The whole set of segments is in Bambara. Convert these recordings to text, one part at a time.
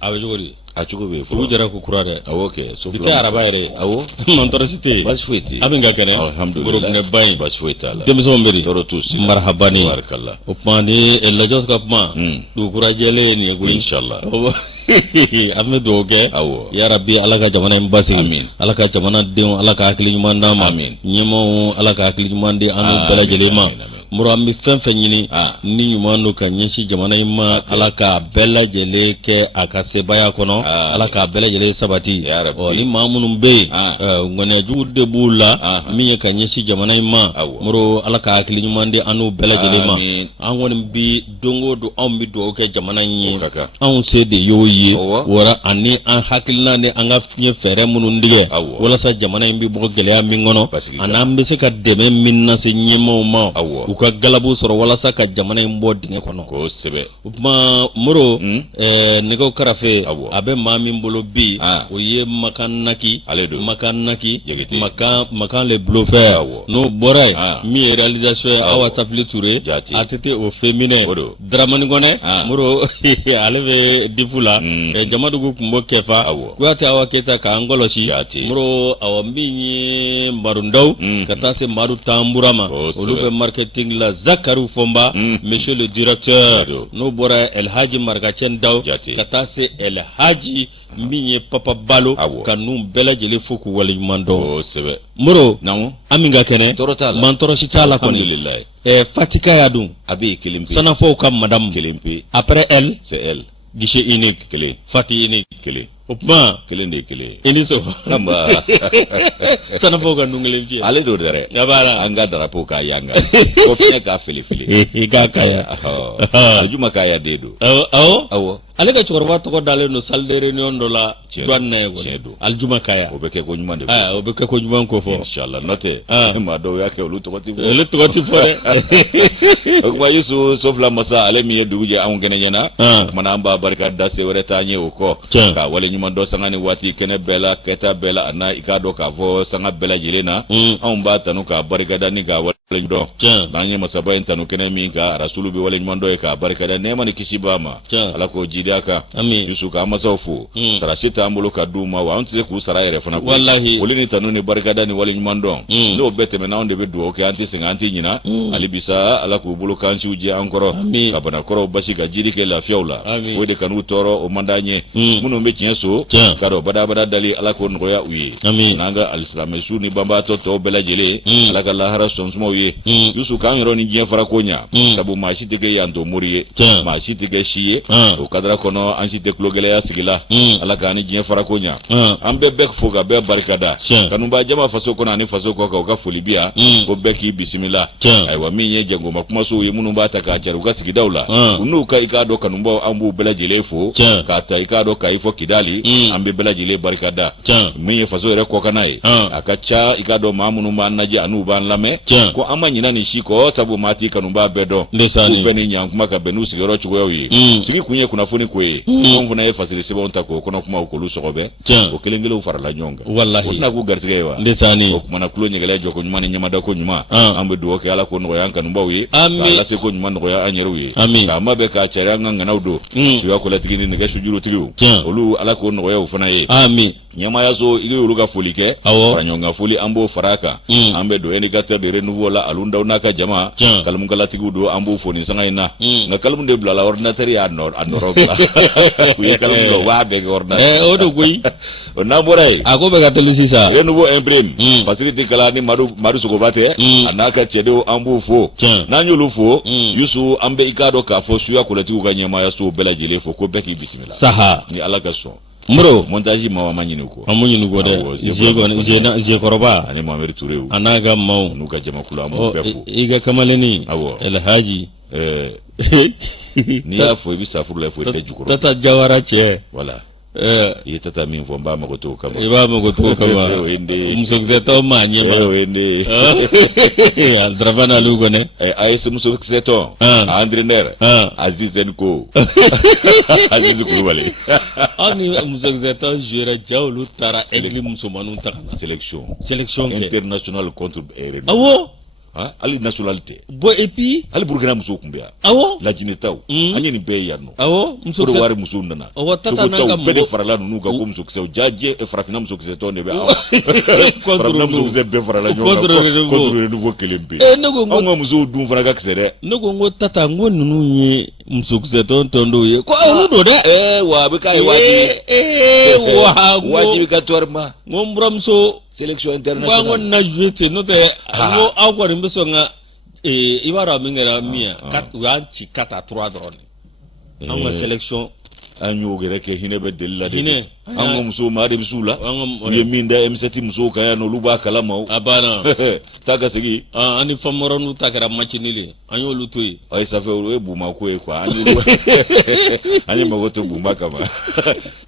abe jogori a cogo be fu jara ku kura de awo ke so bite araba yare awo man toro site bas fuiti abin ga kene alhamdulillah ne bay bas fuita la demso mbiri toro tusi marhabani barakallah upmani ella jos kapma du kura jele ni go inshallah amme doge awo ya rabbi alaka jamana mbasi amin alaka jamana den alaka akili nyuma ndama amin nyemo alaka akili nyuma ndi anu bela jelema muro ambi fenfe nyini ni nyuma ndo kan nyishi jamana imma alaka bela jele ke akasebaya kono alaka bela jele sabati o ni mamunum be ngone jude bula mi kan nyishi jamana imma muro alaka akili nyuma ndi anu bela jelema an woni bi dongo do ambi do ke jamana nyi an se de yoyi wara ani an hakilina ne an ga fiye fere munun ndige wala sa jamana imbi bo geleya min ngono anam be se ka deme min na se nyimo ma u ka galabu soro wala sa ka jamana imbo dinge kono ko sebe ma muro ne ko karafe abe ma min bolo bi o ye makannaki makan le bluffeur no boray mi réalisation awa tapli touré atete au féminin dramani gone muro aleve difula jamadugu kumbo kefa kuate awa keta ka angoloshi muro awambinyi marundaw kata se maru tamburama olube marketing la Zakaru Fomba monsieur le directeur no bora El Haji Margachen Daw kata se El Haji minye papa balo kanu bela jele foku wali mando sebe muro aminga kene mantoro sitala koni alhamdulillah fatika yadun abi kilimpi sana fo kam madame kilimpi après elle c'est elle guichet unique clé fati unique clé opma kelende kele iniso namba sana boga nungelen ji ale do dere yabara anga darapo ka yanga ko fina ka fili ga kaya ajuma kaya dedo awo ale ka chorwa to ko dale no salde reunion do la douane go aljuma kaya obeke ko nyuma de obeke ko nyuma ko fo inshallah note ma do yake lu to ko ti fore o ma yusu sofla masa ale mi duguje am gene nyana mana amba barka da se wore tanye o ko ka wale nyuma do sangani wati kene bela keta bela ana ikado ka fo sanga bela jelena am ba tanu ka barka da ni ga wale do nanye masaba intanu kene mi ka rasulu bi wale nyuma do ka barka da ne mani kishiba ma ala ko jidaka yusu ka masofu sara sita ambulo ka duma wa onte ku sara yere fana ko wallahi wolini tanu ni barka da ni wale nyuma do no bete me na onde be do ke anti singa anti nyina ali bisa ala ku bulu kan suje ankoro ka bana koro basi ga jidi ke la fiawla wode kanu toro o mandanye muno be tienso kado bada dali ala ko ngoya uyi nanga alislam suni bamba to bela jele ala ka lahara sonsmo uyi yusu kan yoro ni je fara konya sabu ma shi tige yando muriye ma shi tige shiye o kadra kono an shi teklogele ya sigila ala ka ni je fara konya an be bek foga be barkada kanu ba jama faso kono ani faso ko ka fulibia ko beki bismillah aywa min ye jango makuma so ye munu ba ta ka jaru ga sigidawla unu ka ikado kanu ba ambu bela jele fo ka ta ikado ka ifo kidali ambe bela jile barkada min ye faso re ko kanai akacha ikado mamunu ma naji anu ban lame ko amanyi nani shiko sabu mati kanu ba bedo ku beni nyam kuma ka benu sigoro chugo wi sigi kunye kuna funi kwe ongu na ye fasili sebo ontako kono kuma ukolu sokobe o kelengele u farala nyonga wallahi ona ku gartirewa ndesani o kuma na kulo nyegele joko nyuma ni nyama da ko nyuma ambe duwo ke ala ko no yanka no bawi ala se ko nyuma no ya anyeru wi ka mabe ka charanga nganawdo yo ko latigini ne ga sujuru tiru olu ala ko no ya ufana ye amin nyama yazo ile uruga folike ranyonga foli ambo faraka ambe do indicateur de renouveau la alunda unaka jama kalmu kala tigudo ambo foni sanga ina nga kalmu de blala ordinateur ya andorogla kuye kalmu lo wa be ordinateur odo kuyi na boray akobe ka telusi sa renouveau imprime facilité kala ni maru suko bate anaka chedo ambo fo nanyulu fo yusu ambe ikado ka fo suya kolatigu kanyama yaso bela jele fo ko beki bismillah saha ni alaka so muro montage ma manyini ko amunyini ko de je koroba ani Mohamed Touré anaga maw nuka jama kula amu befu iga kamaleni El Haji ni ya fo bisa furula fo te jukuro tata jawara che voilà tata min fo mba magoto kama iba magoto kama musokzeto manyema wende andravana lugone ay se musokzeto andriner azizen ko aziz kulubale ani musokzeto jera jawlu tara egli musumanu takana selection international contre awo ali nationalité bo et puis ali Burkina muso kumbia awo la jinetaw anye ni be yanno awo muso ko wari muso nana awo tata nanga mo be farala nunu ga ko muso kse jaje e farafina muso kse to ne be awo contre muso kse be farala contre nouveau kelembe ngo muso dum fana ga kse de ngo tata ngo nunu ye muso kse to ndo ye ko awu do de wa be kai wajibi ka torma ngo mramso sélection internationale ngo na jete no de ngo akwa mbeso nga ibara mingera mia 4-3 drone anga sélection anyo gere ke hinebe delila de ango muso ma de bisula ye minda M7 muso kaya no luba kala maw abana taga sigi ani famoronu takara machinili anyo lutui ay ça fait we buma ko e quoi ani magoto buma kama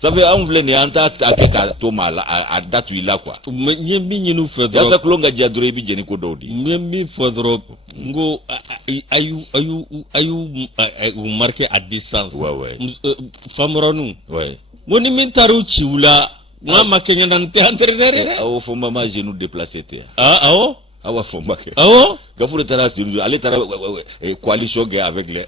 ça fait on vle ni anta akeka to mala a datu ila quoi nyembi nyinu fedro ya sa klonga jadure bi jeni ko dodi nyembi fedro ngo ayu marqué à distance ouais famoronu ouais woni min taru ciwla nga makenya nan te entraîneur awo fo mama genou déplacé te awo awa fo make awo gafure tara sur aller tara coalition gay avec les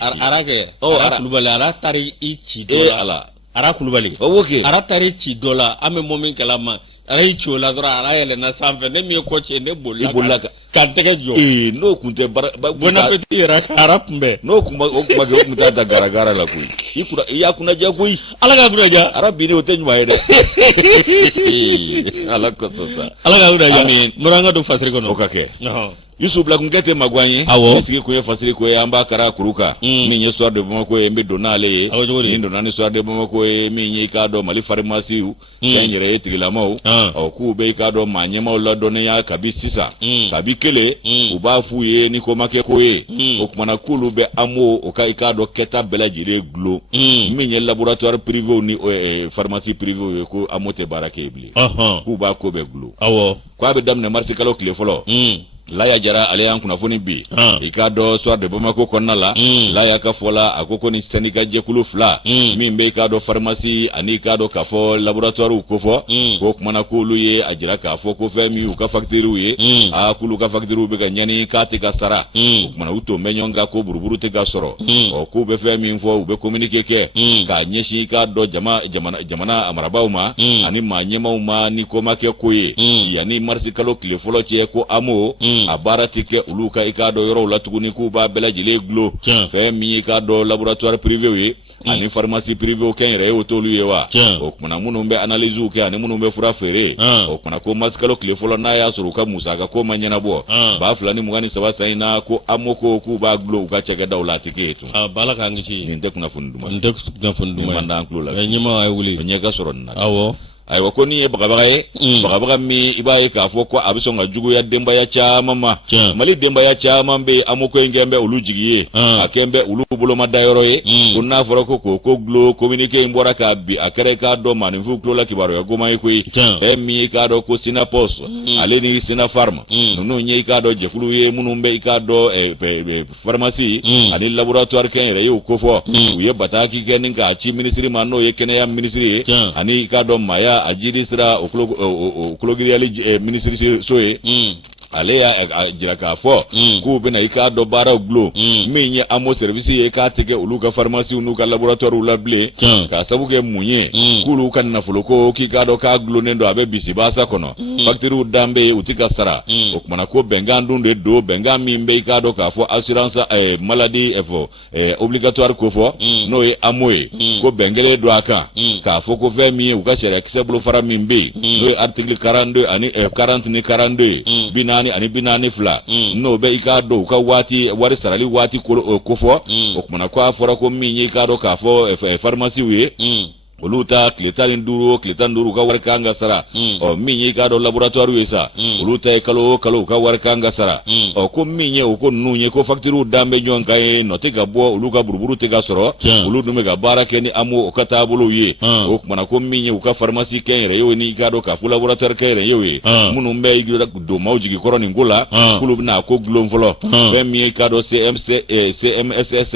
arake ara kulubali ara tari ichi dola ala ara kulubali okay ara tari ichi dola ame momin kalama ara ichi ola dora ara yele na sanfe ne mi ko che ne bolla ka tege jo no kunte bon appétit ara pumbe no kuma ge muta da garagara la kuyi ikura ya kuna ja kuyi ala ga dura ja arabi ni otenyu waede ala ko sosa ala ga dura ja muranga do fasiri kono okake Yusuf la kungete magwanyi sigi kuye fasiri kuye amba kara kuruka minye histoire de Bamako e mbe donale ni donane histoire de Bamako e minye ikado mali pharmacie u nyere etigila mau o ku be ikado manyema ola donne ya kabisisa kabi kele ubafu ye ni ko make koye okumana kulu be amo oka ikado keta bela jire glo minye laboratoire privé ni pharmacie privé ko amote barake ibli ku ba ko be glo awo kwa be damne marsi kalo kile folo la ya jara ale yan kuna foni bi ikado soir de Bamako konna la ya ka fola akoko ni Senegal je kulu fla mi be ikado pharmacie ani ikado ka fo laboratoire ko fo ko kuma ko luye ajira ka fo ko femi u ka facture uye a kulu ka facture be ga nyani ka te ka sara kuma uto menyonga ko buruburu te ga soro o ko be femi fo u be communiquer ke ka nyeshi ikado jamana amarabauma ani manyema uma ni ko make koye yani marsi kalo kile folo che ko amo abara tike uluka ikado yoro la tuguni ku ba bela jile glo fe mi ikado laboratoire privé we ani pharmacie privé ken re otolu yewa o kuma munu be analyse u ke ani munu be fura fere o kuma ko maskalo kile folo na ya suruka musa ga ko manyana bo ba fulani mugani sawa saina ko amoko ku ba glo ga chega dawla tike tu bala ka ngi nde kuna funduma manda anklo la nyima ay wuli nyega soron na awo ay wako ni bagabaga mi ibaye ka fo ko abisonga jugu ya demba ya chama mali demba ya chama be amoko ngembe ulujigiye akembe ulubulo madayoro ye kunna foro ko glo communique mbora ka bi akere ka do manfu klo la kibaro ya goma ikwe mi ka do ko sina poso aleni sina pharma nunu nye ka do jefulu ye munumbe ka do pharmacie ani laboratoire ken re yo ko fo uye bataki ken ka chi ministry manno ye ken ya ministry ani ka do maya ajiri sira okulogiri ministry soye ale ya jira ka fo ku bena ikado bara glo minye amo service ye ka tege uluka pharmacie unuka laboratoire ulable ka sabuke munye kulu kan na fuloko ki kado ka glo nendo abe bisi basa kono factory udambe utika sara okumana ko bengandu de do benga mimbe ikado ka fo assurance maladie efo obligatoire ko fo no e amoe ko bengele do aka ka fo ko vemi ukashera kiseblo fara mimbe no article 42 ani 40 ni 42 bina ani binani fla no be ikado ka wati wari sarali wati ko fo okumana ko afora ko minyi ikado ka fo pharmacie we uluta kletalin duro kletan duru ka warkanga sara o minyi ka do laboratoire wesa uluta kalo ka warkanga sara o ko minyi o ko nunye ko factory dambe jonka e no te ga bo uluka buruburu te ga soro ulu me ga barake ni amu o kata bulu ye o mana ko minyi o ka pharmacie ken re yo ni ka do ka fu laboratoire ken re yo we munu mbe igira do mawji gi koroni ngula kulu na ko glom volo be minyi ka do CMSS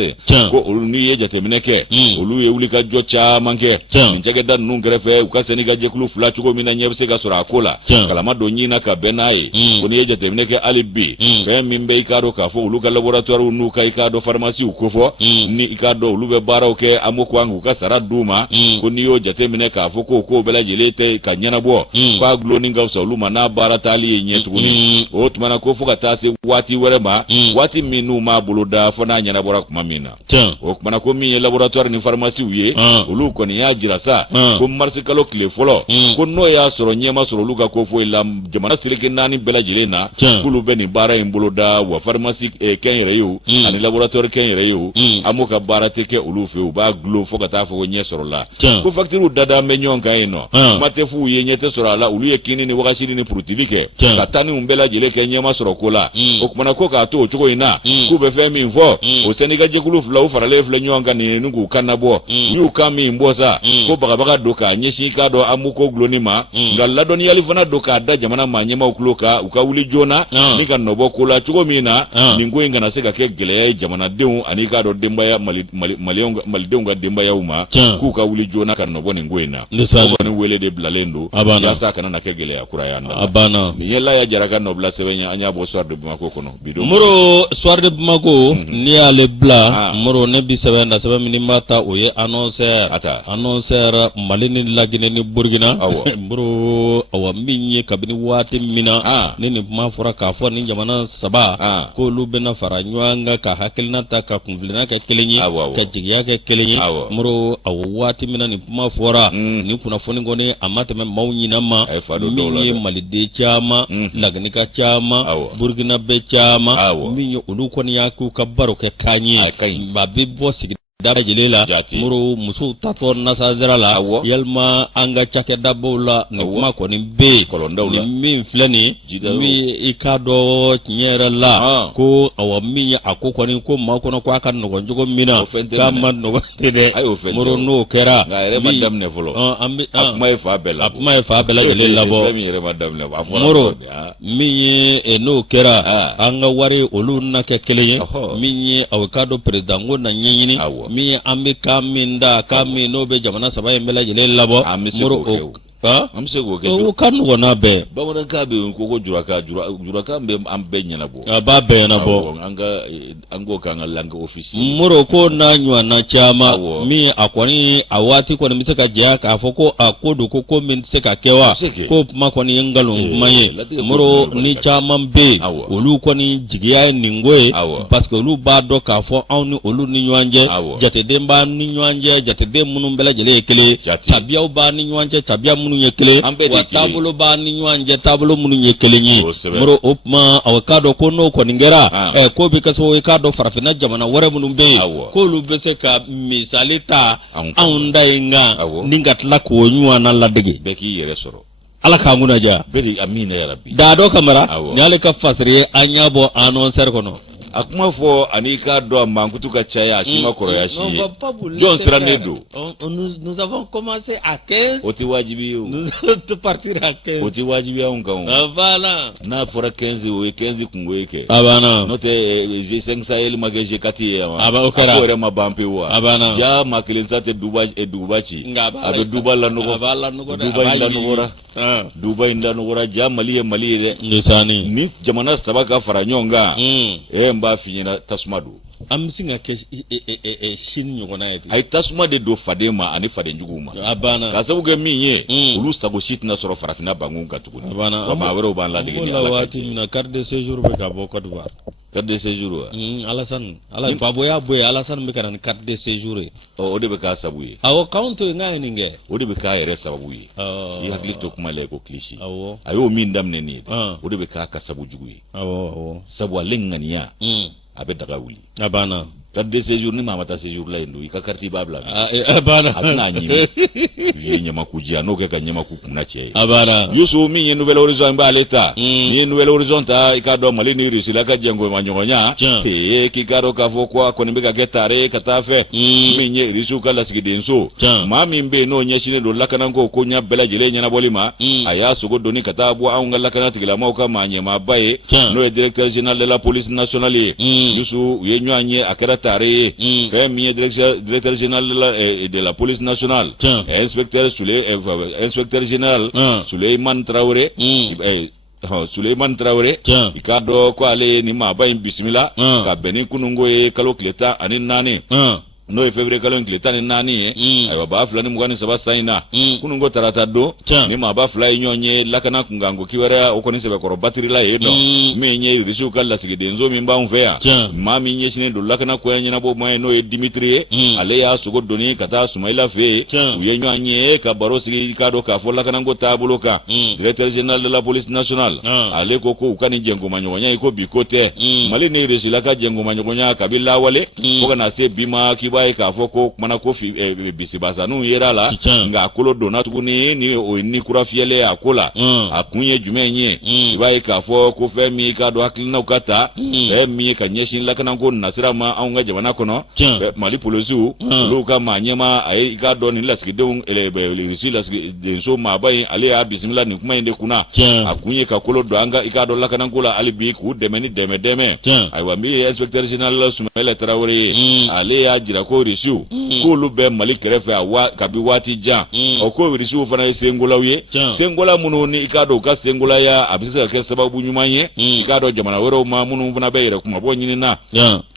ko ulu ni ye jate mineke ulu ye ulika jocha manke njageda nun grefe u ka senika jekulu fula cogo mina nyebse ka sura akola kalama do nyina ka benaye ko ni jete mineke alibi be mimbe ikado ka fo ulu ka laboratoire nu ka ikado pharmacie u kofo ni ikado ulu be baraw ke amoko angu ka sara duma ko ni yo jete mineka fo ko bela jelete ka nyana bo kwa gloni ngawsa ulu mana bara tali nyetuguni o tumana ko fo ka tase wati werema wati minu ma buluda fo na nyana bora kuma mina o kuma ko mi laboratoire ni pharmacie uye ulu ko ni ya jira sa ko marsi kalo kile folo ko no ya soro nyema soro luga ko fo ila jamana silike nani bela jelena kulu beni bara in buluda wa pharmacie ken reyu ani laboratoire ken reyu amuka bara teke ulu fe u ba glo fo ka ta fo nye soro la ko facture dada menyon ka ino mate fu ye nyete soro la ulu ye kini ni wakasi ni produtivike ka tani umbela jele ke nyema soro kola o kuma ko ka to chugo ina ku be fe mi info o senika je kulu fla u farale fle nyonga ni nungu kanabo yu kami mbosa ko baga doka nyeshi ka do amuko glonima ngalla doni yali fana doka da jamana manyema ukloka ukawuli jona ni kan nobo kola chugo mina ningo inga na seka ke gele jamana deun ani ka do demba ya malidonga demba ya uma ku ka wuli jona kan nobo ningo ina ni wele de blalendo ya sa kana na ke gele ya kurayanda abana ni yella ya jaraka no bla sewenya anya bo soir de bumako kono bido muro soir de bumako ni ale bla muro ne bi sewenda sebe mini mata oye annoncer malini lagine ni burgina muro awa minye kabini wati mina ni ma fura ka fo ni jamana saba ko lu bena fara nywanga ka hakilna ta ka kunvlina ka kelenyi ka jigiya ka kelenyi muro awa wati mina ni ma fura ni kuna foni ngone amate me mawnyina ma minye malide chama lagni ka chama burgina be chama minye ulu ko ni yaku ka baro ka kanyi babi bosi daba jilela muru musu tato nasa zerala yalma anga chake dabola ne kuma ko ni be ni min flani mi ikado nyera la ko awa mi akoko ni ko ma ko no kwa kan no jogo mina kama no tede muru no kera madam ne volo apma fa bela jilela bo muru mi no kera anga wari oluna ke keleye mi awkado president ngona nyini mi ambi kaminda kami no be jamana saba yembela jele labo muru amse go ke o kan wona be ba wona ka be ko juraka be ambe nyana bo ba be na bo ango kan langa office muru ko na nywa na chama mi akwani awati ko mi saka jia ka foko akodo ko min saka kewa ko makoni ngalo maye muru ni chama be olu ko ni jigiya ni ngoe parce que olu ba do ka fo awni olu ni nywanje jate demba ni nywanje jate de munum bela jele kele tabia ba ni nywanje tabia munu nyekele wa tabulo ba ni nywanje tabulo munu nyekele nyi muro opma awakado ko no ko ningera ko bi kaso awakado farafina jamana wore munu be ko lu bese ka misalita aunda inga ningat la ko nywa na ladege beki yere soro ala ka nguna ja beri amina ya rabbi da do kamara nyale ka fasri anyabo annoncer kono akuma fo anika do mangutu ka chaya shima koro ya shi John Sranedo nous avons commencé à 15 oti wajibi nous te partir à 15 oti wajibi onka voilà na fora 15 o 15 kungoeke abana note G5 Sahel magaje kati ya aba okara ko ma bampe wa abana ja makilisate dubachi ado dubala no dubai la no dubai ndano gora ja mali re nisani ni jamana sabaka faranyonga mba finyina tasmadu amsinga ke shin nyogona yati ay tasmade do fadema ani fade njuguma abana kasabuge minye ulu sago shit na soro farafina bangunga tukuni abana wa mawero ban la dege ala wati mina carte de séjour be ka boko dwa carte de séjour alasan ala baboya boy alasan be kan carte de séjour o de be ka sabuye awo count ngai ninge o de be ka yere sabuye yi hakli to kuma le ko klishi ayo min damne ni o de be ka kasabu juguye awo sabu alengania abe daga wuli abana carte de séjour ni mamata séjour la ndu ka carte babla abana atna nyime yenya makujia no ke ka nyema kupuna che abana yusu mi nouvelle horizon ba leta ni nouvelle horizon ta ikado mali ni risila ka jengo manyonya kikaro ka fokwa ko nimbe ka getare katafe mi nye risu kala sigidenso mami mbe no nyeshine do lakana ngo ko nya bela jele nya na bolima aya sugo doni katabu au ngala kana tigila mauka manye mabaye no directeur général de la police nationale yusu ye ɲɔanye a kɛra tare ye fɛn min ye directeur général de la police nationale inspecteur général Suleiman Traoré Suleiman Traoré i k'a dɔn ko ale ni maaba in bisimila ka bɛn ni kunungo ye kalo tile 14 n'o ye février kalo tile 14 ye ayiwa 2023 san in na kunungo tarata don ni maaba fila ye ɲɔgɔn ye lakana kunkanko kiwɛrɛ o kɔni sɛbɛkɔrɔ batiri la yen nɔ min ye irisiw ka lasigidenso min b'anw fɛ yan maa min ɲɛsinen don lakana koya ɲɛnabɔ ma ye n'o ye Dimitri ye ale y'a sogo doni ka taa Sumayila fɛ yen u ye ɲɔgɔn ye ka baro sigi k'a dɔn k'a fɔ lakanako taabolo kan directeur général de la police nationale ale ko u ka nin jɛnkomaɲɔgɔnya ye ko bi ko tɛ Mali ni irisila ka jɛnkomaɲɔgɔnya kabi lawale fo ka na se bi ma k'a ye k'a fɔ ko kumana ko bisibasanu yera la nka a kolo donna tuguni ni o ye ni kura fiyɛlen a ko la a kun ye jumɛn ye i b'a ye k'a fɔ ko fɛn min k'a dɔn hakilinaw ka ta fɛn min ye ka ɲɛsin lakanako nasira ma anw ka jamana kɔnɔ Mali polisiw olu ka maa ɲɛma a ye k'a dɔn nin lasigidenw irisi lasigidenso maaba in ale y'a bisimila nin kuma in de kunna a kun ye ka kolo don an ka i k'a dɔn lakanako la hali bi k'u dɛmɛ ni dɛmɛ ayiwa min ye inspecteur général Sumayila Traoré ye ale y'a jira ko irisiw k'olu bɛ Mali kɛrɛfɛ kabi waati jan o ko irisiw fana ye sengolaw ye sengola minnu ni i k'a dɔn u ka sengolaya a bɛ se ka kɛ sababu ɲuman ye i k'a dɔn jamana wɛrɛw ma minnu fana bɛ yɛrɛ kumabɔ ɲinina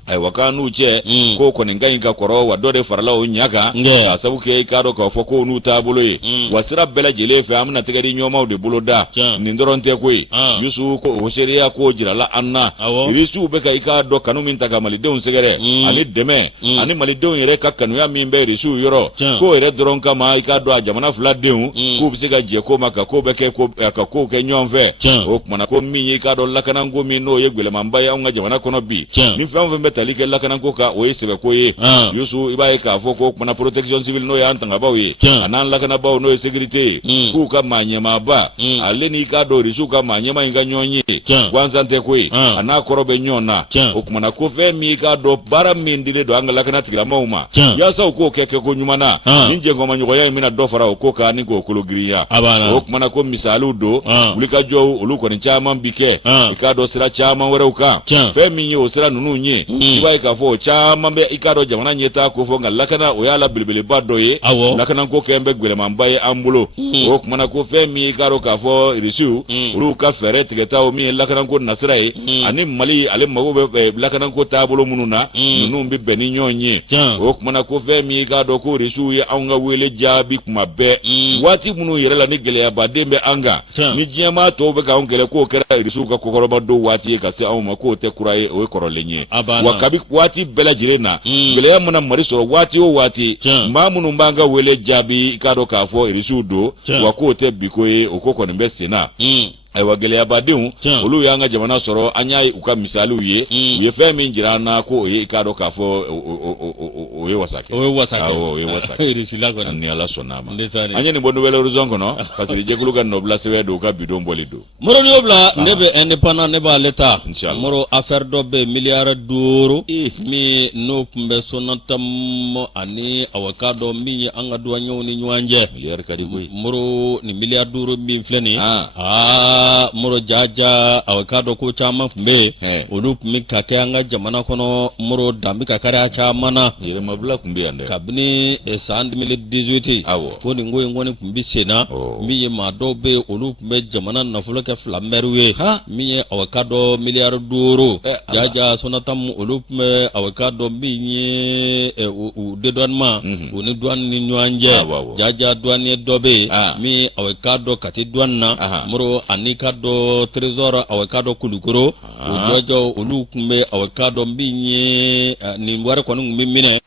ayiwa k'a n'u cɛ ko kɔni ka ɲi ka kɔrɔ wa dɔ de farala o ɲa kan k'a sabu kɛ i k'a dɔn k'a fɔ ko n'u taabolo ye wa sira bɛɛ lajɛlen fɛ an bɛna tɛgɛ di ɲɔgɔnmaw de bolo da nin dɔrɔn tɛ koyi yusu ko o seereya ko jirala an na irisiw bɛ ka i k'a dɔn kanu min ta ka malidenw sɛgɛrɛ ani dɛmɛ ani malidenw yɛrɛ ka kanuya min bɛ irisiw yɔrɔ k'o yɛrɛ dɔrɔn kama i k'a dɔn a jamana fila denw k'u bɛ se ka jɛ ko ma ka ko bɛ kɛ ka kow kɛ ɲɔgɔn fɛ o kumana ko min ye i k'a dɔn lakanako min n'o ye gwɛlɛmanba ye anw ka jamana kɔnɔ bi ni fɛn o fɛn bɛ tali kɛ lakanako kan o ye sɛbɛko ye yusu i b'a ye k'a fɔ ko kumana protection civile n'o y'an tangabaw ye a n'an lakanabaw n'o ye sécurité ye k'u ka maa ɲɛmaaba ale n'i k'a dɔn irisiw ka maa ɲɛma in ka ɲɔgɔn ye gansan tɛ ko ye a n'a kɔrɔ bɛ ɲɔgɔn na o kumana ko fɛn min i k'a dɔn baara min dilen don an ka lakana tigilamaaw ma yaasa u k'o kɛ ko ɲuman na ni jɛngɔmaɲɔgɔnya in bɛna dɔ fara o ko kan ni k'o kolo girinya o kumana ko misaliw don wulikajɔw olu kɔni caman bi kɛ i k'a dɔn sira caman wɛrɛw kan fɛn min ye o sira ninnu ye i b'a ye k'a fɔ o caman bɛ i k'a dɔn jamana ɲɛtaa ko fɔ nka lakana o y'a la belebeleba dɔ ye lakanako kɛn bɛ gwɛlɛmanba ye an bolo o kumana ko fɛn min i k'a dɔn k'a fɔ irisiw olu ka fɛɛrɛ tigɛtaw min ye lakanako nasira ye ani Mali ale mago bɛ lakanako taabolo minnu na ninnu bɛ bɛn ni ɲɔgɔn ye o kumana ko fɛn min i k'a dɔn ko irisiw ye anw ka wele jaabi kuma bɛɛ waati minnu yɛrɛ la ni gɛlɛyabaden bɛ an kan ni diɲɛmaa tɔw bɛ k'anw kɛlɛ k'o kɛra irisiw ka kokɔrɔba don waati ye ka se anw ma k'o tɛ kura ye o ye kɔrɔlen ye wa kabi waati bɛɛ lajɛlen na gɛlɛya mana Mali sɔrɔ waati o waati maa minnu b'an ka wele jaabi i k'a dɔn k'a fɔ irisiw don wa k'o tɛ biko ye o ko kɔni bɛ sen na ayiwa gɛlɛyabadenw olu y'an ka jamana sɔrɔ an y'a ye u ka misaliw ye u ye fɛn min jira an na ko o ye i k'a dɔn k'a fɔ o ye wasakɛ o ye wasakɛ ni Ala sɔnna a ma an ye nin bɔ Nouvelle Horizon kɔnɔ parce que jɛkulu ka nɔbila sɛbɛn don u ka bidon bɔli don Moro ni y'o bila ne bɛ indépendant ne b'ale ta Moro affaire dɔ bɛ miliyari 5 min n'o tun bɛ Sonatam ani avocat dɔ min ye an ka douaniers ni ɲɔgɔn cɛ miliyari ka di koyi Moro ni miliyari 5 min filɛ nin Moro jaja avocat dɔ ko caman tun bɛ yen olu tun bɛ ka kɛ an ka jamana kɔnɔ Moro dan bɛ ka kariya caman na yɛlɛmabila tun bɛ yan dɛ kabini san 2018 fo nin ko in kɔni tun bɛ sen na min ye maa dɔw bɛ yen olu tun bɛ jamana nafolo kɛ filamɛriw ye min ye avocat dɔ miliyari 5 jaja Sonatam olu tun bɛ avocat dɔ min ye u dédouanement u ni douane ni ɲɔgɔn cɛ jaja douanier dɔ bɛ yen min avocat dɔ kati douane na Moro ani ka dɔ trésor avocat dɔ Kulukoro o jɔjɔ olu tun bɛ avocat dɔ min ye nin wari kɔni tun bɛ minɛ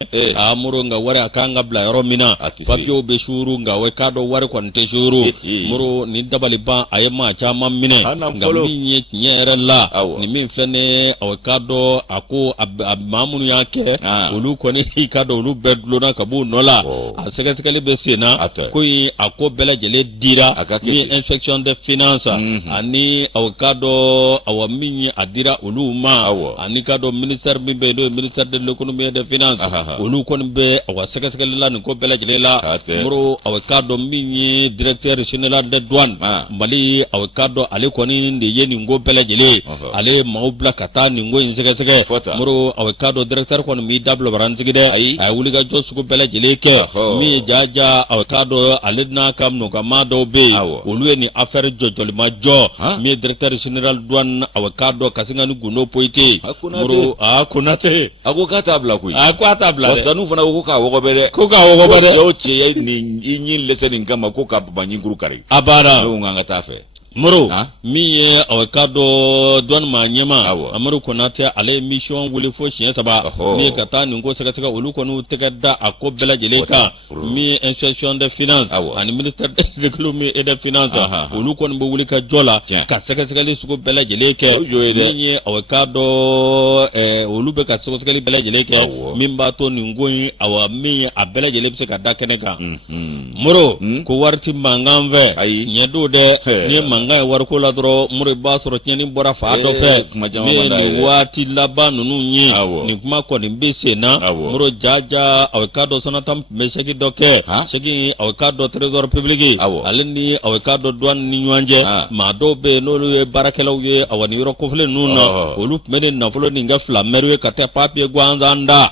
Moro nka wari a kan ka bila yɔrɔ min na papiyew bɛ suuru nka avocat dɔ wari kɔni tɛ suuru Moro ni dabaliban a ye maa caman minɛ nka min ye tiɲɛ yɛrɛ la ni min filɛ ni avocat dɔ a ko a maa minnu y'a kɛ olu kɔni i ka dɔn olu bɛɛ dulonna ka b'u nɔ la a sɛgɛsɛgɛli bɛ sen na ko in a ko bɛɛ lajɛlen dira ni inspection de finance ani awkado awamini adira uluma ani kado ministère bi be do ministère de l'économie et des finances olu kon be awa sekeskelila ni ko bela jelela muro awkado mini directeur général de douane mali awkado ale koni de yeni ngo bela jele ale maubla kata ni ngo sekeseke muro awkado directeur kon mi dablo baranzigide ay wuliga josu ko bela jele ke mi jaja awkado ale na kam no kama do be olu ni affaire jojolima jo mi directeur général douane awkado kasinga ni guno poite muro kunate akukata abla kuyi akwata abla wasanu fana kuka wogobere yo che ni inyi leseni ngama kuka banyinguru kare abara nganga tafe muro mi ye awkado douane ma nyema amuru kunate ale mission wuli fo chien saba mi kata ni ngo seka olu konu tegada akobela jeleka mi inspection de finance ani ministère de l'économie et des finances olu konu bo wuli ka jola ka seka li suko bela jeleke mi ye awkado olu be ka seka li bela jeleke mi mbato ni ngo awa mi abela jeleke se ka dakeneka muro ko warti mangamve nyedo de ni nga warko la dro muri basoro nyani bora fa do fe ni wati laba nunu nyi ni kuma ko ni bese na muro jaja awkado sonatam meshaki doke shaki awkado trésor public alini awkado douane ni nyanje ma do be nolu e barakelaw ye awani ro ko fle nuna olu mede na flo ni nga flameru kate papier gwanzanda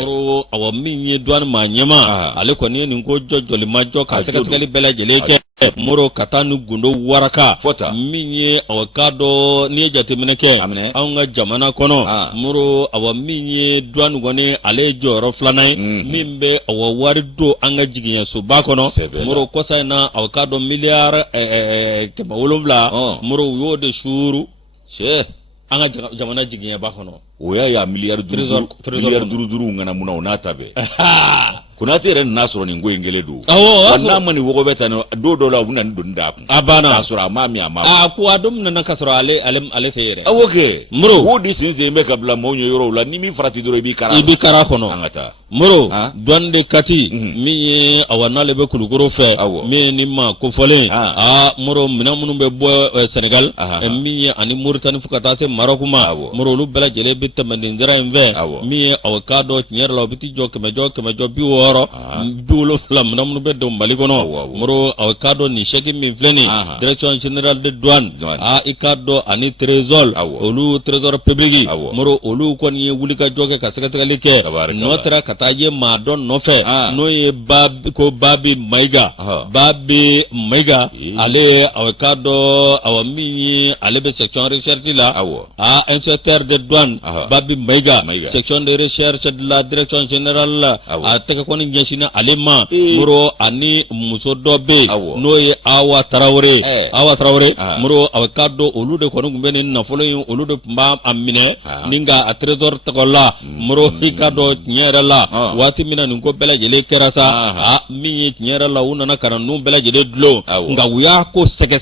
muro awami douane ma nyema ale ko ni ko jojoli majo ka sekali bela jeleke muro katanu gundo waraka minye awkado ni jate mineke anga jamana kono muro awa minye douane gone ale joro flanai mimbe awa warido anga jiginya so bakono muro kosa na awkado milliard kema wolobla muro yode shuru anga jamana jiginya bakono oya ya milliard duru ngana muna onatabe kunate ren nasoro ni ngoyengele do wanda mani wogo betano do la bunan do ndapu abana nasoro amami amama ku adum na kasoro ale feyere awoke muro wodi sinze me kabla monyo yoro la nimi frati doro ibi kara kono angata muro donde kati mi awanale be kulugoro fe mi ni ma ko fole muro mina munum be bo Senegal mi ani Mauritanie fukata se Maroc ma muro lu bela jele bitta mandindira enve mi awkado nyer la biti jok me biwo biwolo flam na munu be do mbali kono muro awkado ni sheki mi fleni direction générale de douane ikado ani trésor olu trésor public muro olu kon ye wulika joke ka sekata like notra kataje ma don no fe no ye babi maiga ale awkado awami ale be section recherche la inspecteur de douane babi maiga section de recherche de la direction générale ataka koni nyashina alema muro ani muso dobe no ye awa traore muro awkado olude kono gumbeni na folo olude mba amine ninga a trésor takola muro hikado nyera la wati mina ninko bela jele kerasa mi nyera la una na karanu bela jele dlo nga wuya ko sege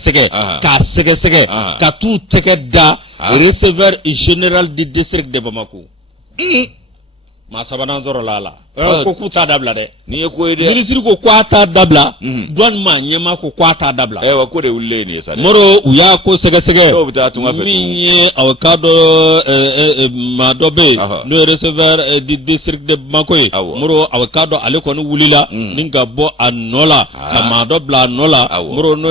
ka tu teke da receveur général du district de Bamako ma sabana zoro lala ko kuta dabla de ni ko ide ministre ko kwata dabla douane ma nyema ko kwata dabla wa ko de ulle ni sa moro uya ko sege do bita tuma fe mi awkado ma dobe no receveur du district de Makoy moro awkado ale ko no wulila ninga bo anola kama dobla anola moro no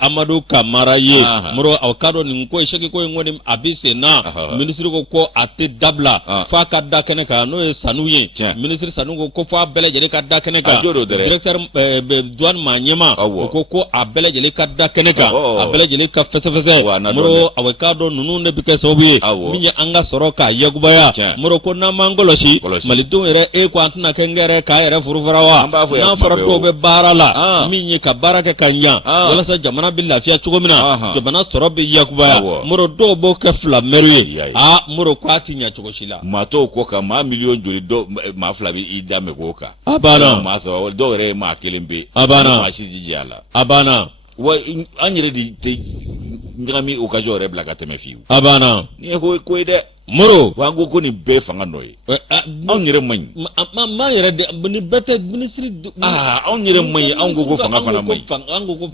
Amadou Kamara ye moro awkado ni ko sheki ko ngoni abise na ministre ko ate dabla fa ka dakene ka no sanuye ministre sanugo ko fa bele jele ka dakene ka directeur douane ma nyema ko a bele jele ka dakene ka a bele jele ka fese moro awkado nunu ne bike sobi minya anga soroka yagubaya moro ko na mangoloshi malido ere ko antuna kengere ka ere furufarawa na farato be barala minya ka baraka kanya wala sa jamana bil lafiya chugomina jamana sorobe yagubaya moro do bo ka fla merwe moro ko atinya chugoshila mato ko ka ma million joli do ma fla bi idame ko ka abana ma so do re ma kelimbe abana ma shi jijala abana wa anyere di te ngami occasion re blaga teme fiu abana ni ko ide moro wango ko ni be fanga noy an yere man ma yere de ni bete ministry an yere man an go fanga fana man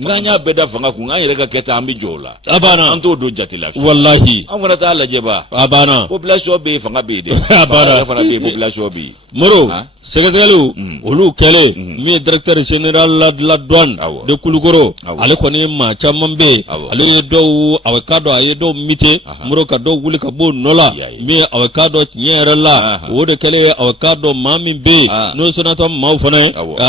nganya beda fanga ku nganya ka keta ambi jola abana an to do jatila wallahi an wala ta laje ba abana population be fanga be de abana fana be population be moro secrétaire olu kele mi directeur général la douane de Kulukoro ale koni ma chamman be ale do awakado aye do mite muro ka do wuli ka bo nola mi awakado nyere la o de kele awakado mami be no sonato maw fana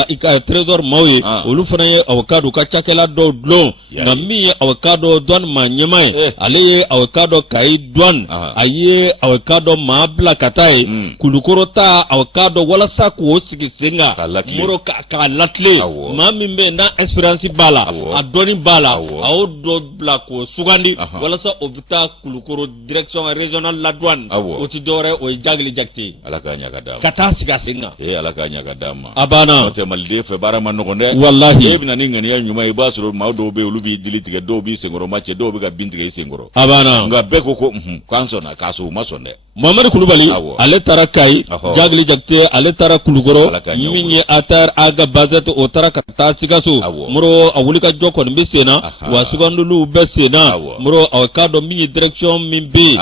ika trésor mawi olu fana awakado ka chakela do dlo na mi awakado douane ma nyamai ale awakado kai douane aye awakado ma bla katai Kulukoro ta awakado wala ko sigi senga moro ka latle mami be na experience bala adoni bala aw do bla ko sugandi wala sa obita Kulukoro direction régional la douane o ti dore o jagli jakti alaka nya kada kata siga senga alaka nya kada ma abana te malde fe barama no gonde wallahi ebina ninga ni nyuma e basuro ma do be olubi diliti ke do bi sengoro mache do be ga bindige sengoro abana nga be ko kansona kaso masonde Muhammad Kulubali ale tara kai jagli jakte ale tara Kulukoro minye atar aga bazet o tara kata sigaso muro awulika joko ni sena wa sugandulu be sena muro awakado minye direction mimbi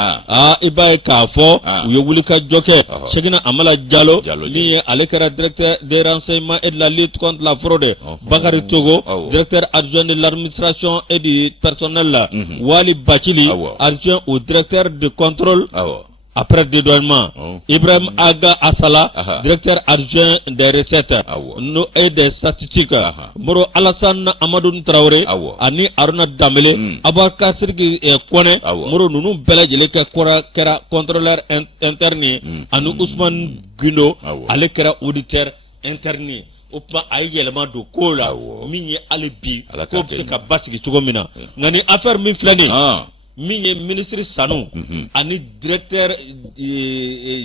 ibaye kafo uyo wulika joke shegina amala jalo minye ale kara directeur des renseignements et de la lutte contre la fraude Bakari Togo directeur adjoint de l'administration et du personnel Wali Bachili adjoint au directeur de contrôle après dédouanement Ibrahim Aga Asala directeur adjoint des recettes et des statistiques moro Alassane Amadou Traoré ani Aruna Damele Abakar Sirgi Kone moro nunu belajele ke kera contrôleur interne anu Ousmane Gundo ale kera auditeur interne oppa ay yelma do kola minye alibi ko se ka basiki tugomina ngani affaire mi flani mi ye ministre Sanu ani directeur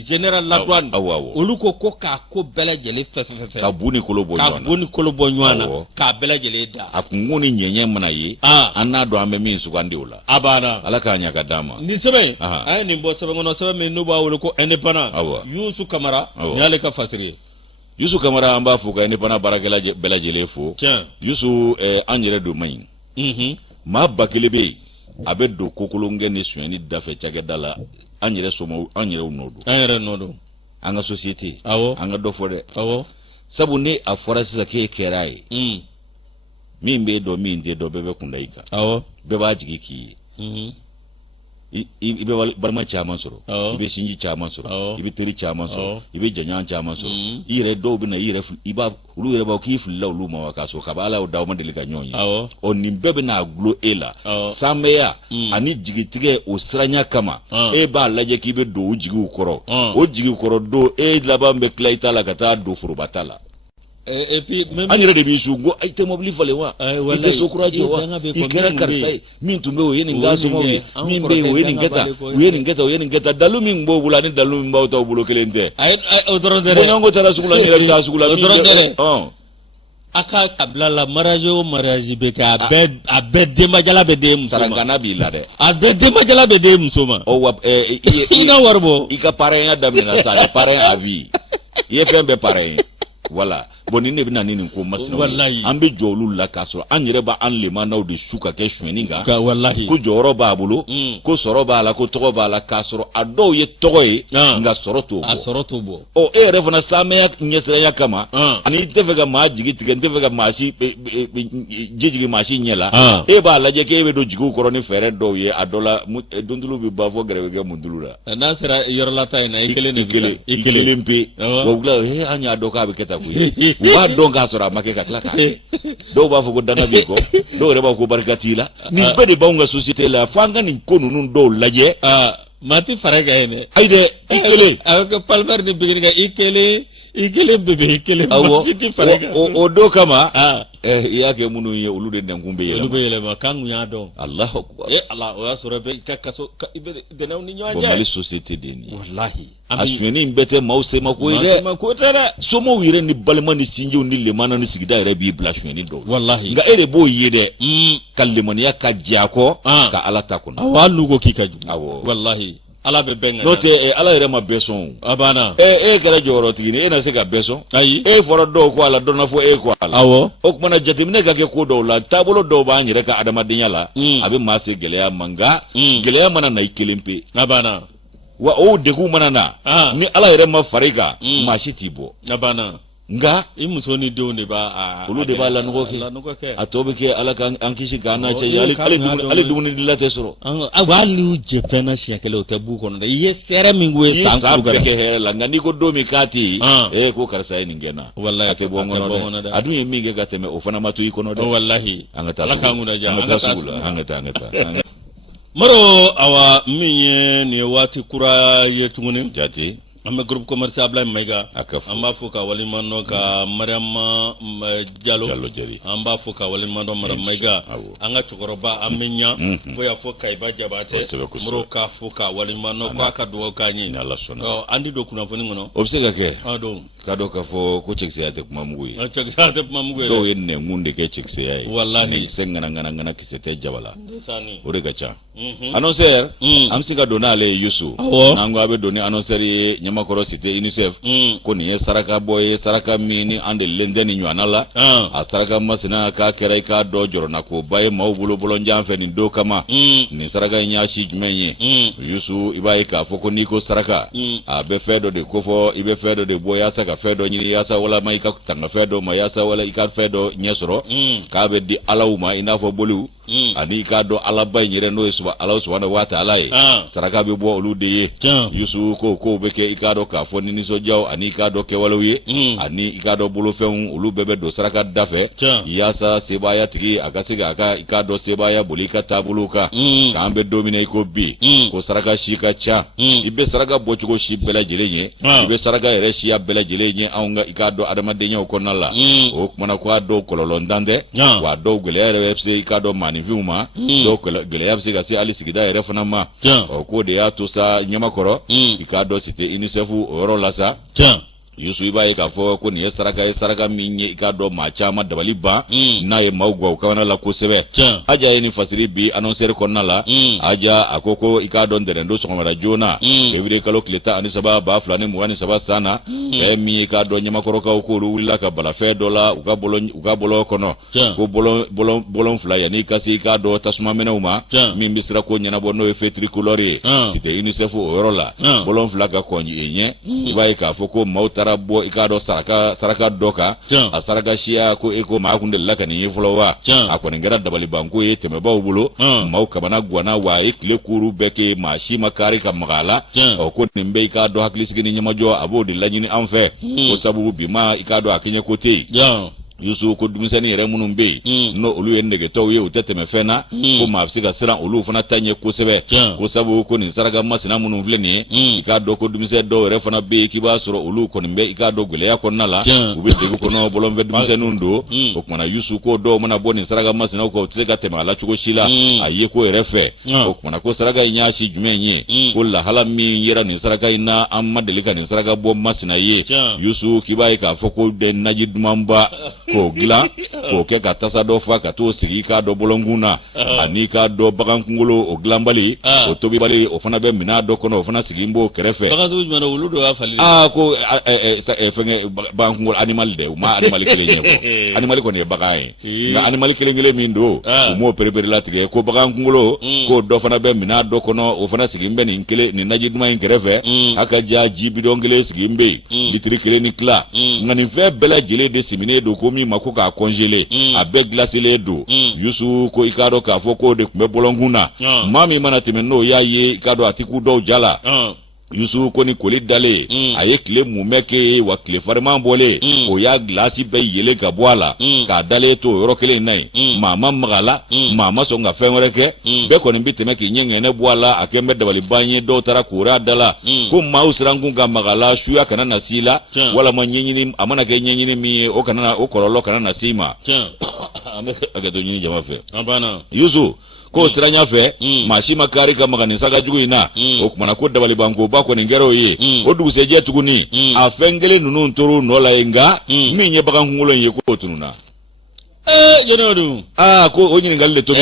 général la douane olu ko ka ko belajele fe ka buni kolobo nywana ka belajele da akungoni nyenye mana ye anna do ambe min sugandi wala abana alaka nya kadama ni sebe ay ni bo sebe ngono sebe me no ba wolo ko indépendant Youssou Camara nyale ka fasiri Youssou Camara amba fuka indépendant barakela belajele fo Youssou anyere do mayin ma bakelebe abedo kokolonge ni sueni dafe chagedala anyere somo anyere nodo anga société anga do fode sabu ne afora sisa ke kerai mimbe do minde do bebe kundaika beba jigiki ibe barma chaman soro ibe sinji chaman soro ibe teri chaman soro ibe janyan chaman soro ire do bina ire iba ulu ire ba kifu la ulu ma wakaso kabala o dawo mandeliga nyonyi o nimbebe na glo ela sameya ani jigitige o sranya kama e ba laje kibe do ujigi ukoro o jigi ukoro do e labambe klaita la kata do furubatala et puis même anyere de bisu go ay te mobli fale wa ite sokuraje wa ikera karsai min tumbe o yeni ngaso mo min be o yeni ngeta dalu min bo bulani dalu min baw taw bulo kelente ay odrodere bonango tara sugula ngira ta sugula odrodere aka kabla la mariage be ka abed de majala be de musoma tarangana bi la de abed de majala be de musoma o wa ina warbo ika pare ya damina sa pare avi ye fembe pare wala boni ne bina nini ko masna wallahi ambe jolu la kaso anyere ba an le manaw de suka ke shweninga ka wallahi ko joro ba bulu ko soro ba la ko togo ba la kaso ado ye togo ye nga soroto bo o e refana same ya nyesere ya kama ani tefega ma jigi tige tefega ma si jigi ma si nyela e ba la je ke be do jigu koroni fere do ye adola dundulu bi ba fo greve ge mundulura na sera yorla tay na ikele mpe wogla he anya do ka be keta ku wa donga sora make ka klaka do ba fugo danga bi ko do reba ko barkatila ni bede ba nga société la fanga ni konu nun do laje mati faraga ene ayde ikele avec palmer ni biginga ikele bebe ikele mati faraga o do kama yake munu ye ulude ngumbe yele ma kangu ya do Allahu akbar Allah o asura be kakaso de naw ni nyaje bo mali société deni wallahi asweni mbete mause mako tere somo wire ni balma ni sinjo ni le mana ni sigida ere bi blashweni do wallahi nga ere bo yede kallemani ya kajako ka ala takuna awalu go kikaju wallahi ala be benga no te ala yɛrɛ ma bɛɛ sɔn abana e kɛra jɔyɔrɔ tigi ni e na se ka bɛɛ sɔn ayi e fɔra dɔw ko ala dɔn na fɔ e ko ala awɔ o kumana jateminɛ ka kɛ ko dɔw la taabolo dɔw b'an yɛrɛ ka adamadenya la a bɛ maa se gɛlɛya man nka gɛlɛya mana na i kelen pe abana wa o degun mana na ni ala yɛrɛ ma fari kan maa si t'i bɔ abana nka i muso ni denw de b'a olu de b'a lanɔgɔ kɛ a tɔ bɛ kɛ ala k'an kisi k'an n'a cɛ hali dumuni dila tɛ sɔrɔ hali n'u jɛ fɛn na siɲɛ kelen o tɛ b'u kɔnɔ dɛ i ye sɛrɛ min ko ye san bɛɛ kɛ hɛrɛ la nka n'i ko don min k'a tɛ yen ko karisa ye nin kɛ n na walahi a tɛ bɔ n kɔnɔ dɛ a dun ye min kɛ ka tɛmɛ o fana ma to i kɔnɔ dɛ walahi an ka taa ala k'an kunna diya an ka taa sugu la an ka taa Maro awa min ye nin ye waati kura ye tuguni jate an bɛ groupe commercial Ablaye Mayiga an b'a fɔ ka waleɲuman ka Mariama Jalo an b'a fɔ ka waleɲuman dɔn Mariama Mayiga an ka cɛkɔrɔba an bɛ ɲa ko y'a fɔ Kayiba Jabate Maro k'a fɔ ka waleɲuman dɔn k'a ka dugawu k'an ye an di don kunnafoni kɔnɔ o bɛ se ka kɛ k'a dɔn k'a fɔ ko cɛkisɛya tɛ kuma mugu ye cɛkisɛya tɛ kuma mugu ye dɔw ye nɛnkun de kɛ cɛkisɛya ye walahi kisɛ ŋana kisɛ tɛ jabala o de ka ca annonceur an bɛ se ka don n'ale ye Yusu n'an ko a bɛ don ni annonceur ye Ɲamakɔrɔ Cité UNICEF ko nin ye saraka bɔ ye saraka min ni an delilen tɛ nin ɲɔgɔnna la a saraka masina k'a kɛra i k'a dɔ jɔrɔna ko ba ye maaw bolo bɔlɔnjan fɛ nin don kama nin saraka in y'a si jumɛn ye Yusu i b'a ye k'a fɔ ko n'i ko saraka a bɛ fɛn dɔ de kofɔ i bɛ fɛn dɔ de bɔ yaasa ka fɛn dɔ ɲini yaasa walama i ka tanga fɛn dɔ ma yaasa wala i ka fɛn dɔ ɲɛ sɔrɔ k'a bɛ di Alaw ma i n'a fɔ boliw ani i k'a dɔn Alaba in yɛrɛ n'o ye Ala subahanahu wa taala ye saraka bɛ bɔ olu de ye Yusu ko kow bɛ kɛ i k'a dɔn k'a fɔ ni nisɔndiyaw ani i k'a dɔn kɛwalew ye ani i k'a dɔn bolofɛnw olu bɛɛ bɛ don saraka da fɛ yaasa sebaaya tigi a ka se ka i k'a dɔn sebaaya boli i ka taabolow kan k'an bɛ don min na i ko bi ko saraka si ka ca i bɛ saraka bɔcogo si bɛɛ lajɛlen ye i bɛ saraka yɛrɛ siya bɛɛ lajɛlen ye anw ka i k'a dɔn adamadenyaw kɔnɔna la o kumana ko a dɔw kɔlɔlɔntan tɛ wa dɔw gɛlɛya yɛrɛ bɛ se i k'a dɔn maaninfinw ma dɔw gɛlɛya bɛ se ka se hali sigida yɛrɛ fana ma ko de y'a to sa Ɲamakɔrɔ i k'a dɔn Cité UNICEF o yɔrɔ la sa Yusu i b'a ye k'a fɔ ko nin ye saraka min ye i k'a dɔn maa caman dabali ban n'a ye maaw guwa u kamana la kosɛbɛ Aja ye nin fasiri bi annonceur kɔnɔna la Aja a ko i k'a dɔn ntɛnɛndon sɔgɔmada joona février kalo tile 13 2023 san na fɛn min ye k'a dɔn Ɲamakɔrɔkaw k'olu wulila ka bala fɛn dɔ la u ka bɔlɔ kɔnɔ ko bɔlɔn fila yanni i ka se i k'a dɔn tasumamɛnɛw ma min bɛ sira ko ɲɛnabɔ n'o ye feu tricolore ye Cité UNICEF o yɔrɔ la bɔlɔn fila ka kɔn ɲɛ i b'a ye k'a fɔ ko maaw taara bɔ i k'a dɔn saraka dɔ kan a saraka siya ko ko maa kun delila ka nin ye fɔlɔ wa a kɔni kɛra dabalibanko ye tɛmɛbaaw bolo maaw kamana guwana wa a ye tile kuuru bɛɛ kɛ maa si ma kari ka maga a la ko nin bɛ i k'a dɔn hakilisigi ni ɲɛmajɔ a b'o de laɲini an fɛ ko sabu bi ma i k'a dɔn a kɛɲɛ ko tɛ yen Yusu ko denmisɛnnin yɛrɛ minnu bɛ yen n'o olu ye negetɔw ye u tɛ tɛmɛ fɛn na ko maa bɛ se ka siran olu fana ta ɲɛ kosɛbɛ ko sabu ko nin saraka masina minnu filɛ nin ye i k'a dɔn ko denmisɛn dɔw yɛrɛ fana bɛ yen k'i b'a sɔrɔ olu kɔni bɛ i k'a dɔn gɛlɛya kɔnɔna la u bɛ degun kɔnɔ bɔlɔnfɛ denmisɛnninw don o kumana Yusu ko dɔw mana bɔ nin saraka masinaw kan u tɛ se ka tɛmɛ a la cogo si la a ye ko yɛrɛ fɛ o kumana ko saraka in y'a si jumɛn ye ko lahala min yera nin saraka in na an ma deli ka nin saraka bɔ masina ye Yusu k'i b'a ye k'a fɔ ko de naji dumanba k'o dilan k'o kɛ ka tasa dɔ fa ka t'o sigi k'a dɔ bɔlɔnkun na ani k'a dɔ bagan kunkolo o dilanbali o tobibali o fana bɛ minɛn dɔ kɔnɔ o fana sigi b'o kɛrɛfɛ ko fɛngɛ bagan kunkolo animal dɛ u ma animal kelen ɲɛfɔ animal kɔni ye bagan ye nka animal kelen min don u m'o perepere latigɛ ko bagan kunkolo k'o dɔ fana bɛ minɛn dɔ kɔnɔ o fana sigi bɛ nin naji duman in kɛrɛfɛ a ka ja ji bidɔn kelen sigi bɛ yen litiri kelen ni tila nka nin fɛn bɛɛ lajɛlen de siminen don ko min ma ko k'a congeler a bɛɛ glacelen don Yusu ko i k'a dɔn k'a fɔ k'o de tun bɛ bɔlɔnkun na maa min mana tɛmɛ n'o y'a ye i k'a dɔn a ti ku dɔw ja la Yusu ko ni koli dalen a ye tile munmɛ kɛ wa tile fariman bɔlen o y'a glasi bɛɛ yelen ka bɔ a la k'a dalen to o yɔrɔ kelen na yen maa ma maga la maa ma sɔn ka fɛn wɛrɛ kɛ bɛɛ kɔni bɛ tɛmɛ k'i ɲɛ ŋɛnɛ bɔ a la a kɛn bɛ dabaliban ye dɔw taara koori a da la ko maaw sirankun ka maga la suya kana na s'i la walama ɲɛɲini a mana kɛ ɲɛɲini min ye o kɔlɔlɔ kana na s'i ma an bɛ hakɛto ɲini jama fɛ Yusu k'o siranya fɛ maa si ma kari ka maga nin saga jugu in na o kumana ko dabalibankoba kɔni kɛra o ye o dugusɛjɛ tuguni a fɛn kelen ninnu tora u nɔ la ye nka min ye bagan kunkolo in ye k'o tununna jonodu ko o ɲininkali le tobi